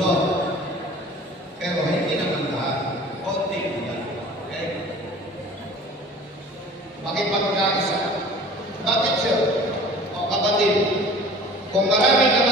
sumusunod. Pero hindi naman lahat. Konti lang. Okay? Makipagkaisa. Bakit sir? O kapatid, kung marami ka